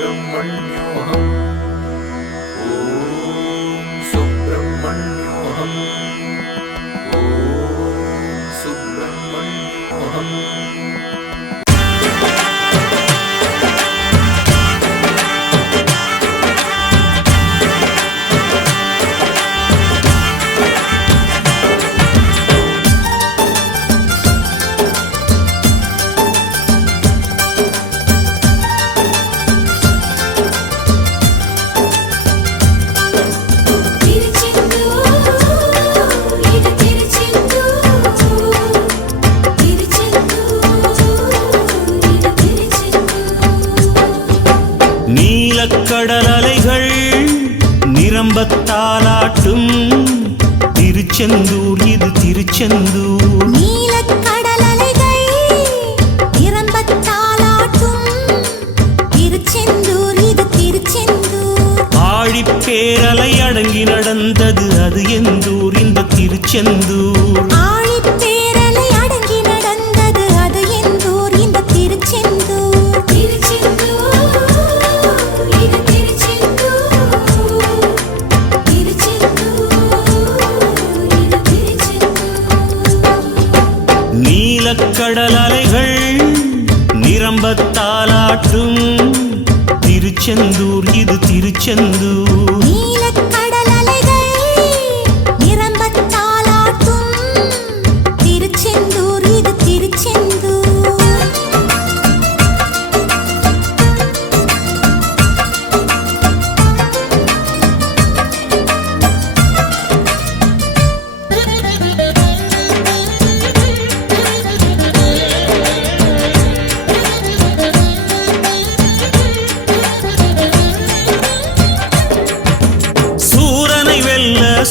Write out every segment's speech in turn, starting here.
सुब्रह्मण्योऽहम् ॐ सुब्रह्मण्योऽहम् ॐ सुब्रह्मण्योऽहम् நீலக்கடல் அலைகள் நிரம்பத்தாலாட்டும் திருச்செந்தூர் இது திருச்செந்தூர். நீலக்கடல் அலைகள் நிரம்பத்தாலாட்டும் திருச்செந்தூர் இது திருச்செந்தூர். ஆழிப்பேரலை அடங்கி நடந்தது அது எந்தூர் இந்த திருச்செந்தூர். ஆழிப்பேரலை அடங்கி நடந்தது அது எந்தூர் இந்த திருச்செந்தூர். நீலக்கடல் அலைகள் நிரம்பத்தாலாட்டும் திருச்செந்தூர் இது திருச்செந்தூர். நீலக்கடல் அலைகள் நிரம்பத்தாலாட்டும் திருச்செந்தூர் இது திருச்செந்தூர்.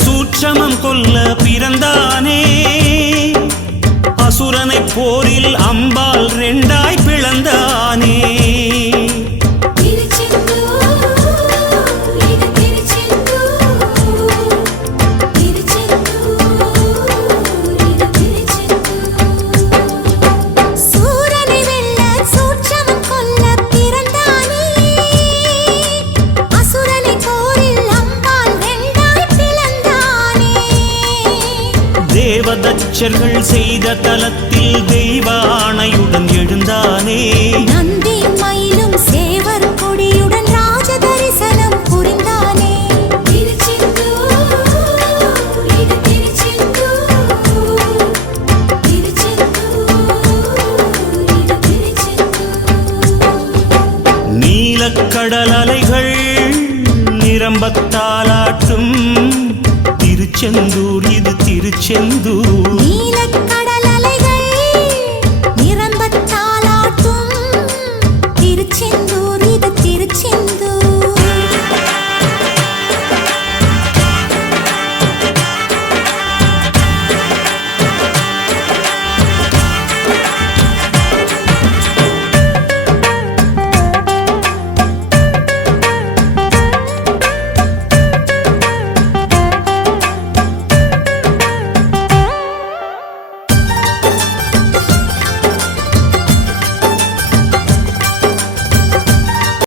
சூட்சமம் கொல்ல பிறந்தானே அசுரனை போரில் அம்பால் ரெண்டாய் பிளந்தானே. தேவதச்சர்கள் செய்த தலத்தில் தெய்வ ஆணையுடன் எழுந்தானே. நந்தி மயிலும் சேவர் கொடியுடன் ராஜ தரிசனம் புரிந்தானே. நீலக்கடல் அலைகள் நிரம்பத்தாலாட்டும் திருச்செந்தூர் இது திருச்செந்தூர்.